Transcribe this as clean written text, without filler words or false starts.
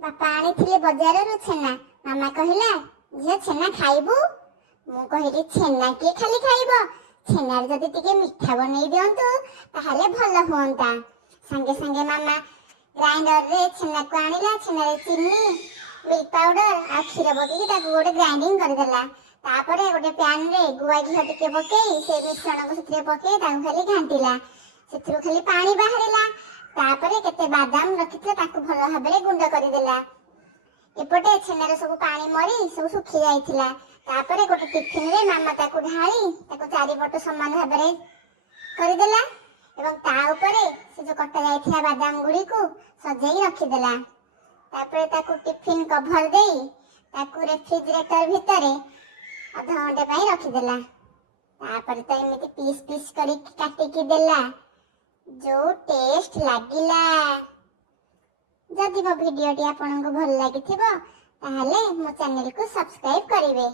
बापा आनी बजार छेना। मामा कहला झियो छेना खाइबू। मु कहली छेना के खाली खाइब, छेनार जदि टिके मिठा बनै दियंतु ताहले भल हुअंता। संगे संगे मामा ग्राइंडर रे छेना को आनिला। छेना रे चीनी, मिल्क पाउडर आ क्षीर पकेई ताको गोटे ग्राइंडिंग कर देला। तापरे गोटे पैन रे गुआ घी टिके पकेई से मिश्रण को सेथिरे पकेई ताको खाली घांटिला। सेथिरु खाली पानी बाहरिला। तापरे केते बादाम रखिथिले ताको भल भाबरे गुंड कर देला। एपटे छेनार सब पानी मरी सब सुखी जाइथिला। तापरे गोटे टिफिन रे मामा ताको ढाली ताको चारिपट समान भाबरे कर देला एवं ता ऊपरे से जो कटा जाइथिला बादाम गुडी को सजाई रखि देला। तापरे ताको टिफिन कवर देई ताको रेफ्रिजरेटर भितरे आधा घंटे पई रखि देला। तापरे तो एमिति पीस पीस करी काटी की देला जो टेस्ट लागिला। जदि मो वीडियो टी आपनको भल लागिथिबो ताहले मो चैनल को सब्सक्राइब करिवे।